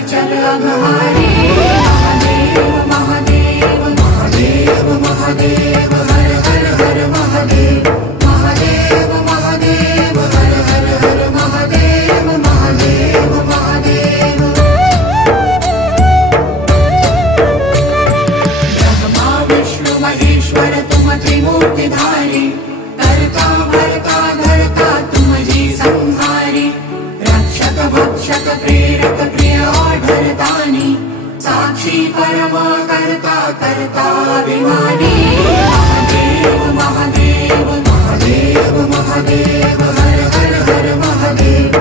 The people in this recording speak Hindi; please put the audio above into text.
चल अघहारी। महादेव महादेव महादेव महादेव हर हर हर महादेव। महादेव महादेव हर हर हर महादेव। महादेव महादेव। ब्रह्मा विष्णु महेश्वर तुम त्रिमूर्तिधारी। करता भरता धरता तुम जी संहारी। रक्षक भक्षक प्रेरक प्रिय आढरदानी। साक्षी परम कर्ता कर्ता अभिमानी। महादेव महादेव महादेव महादेव हर हर हर महादेव।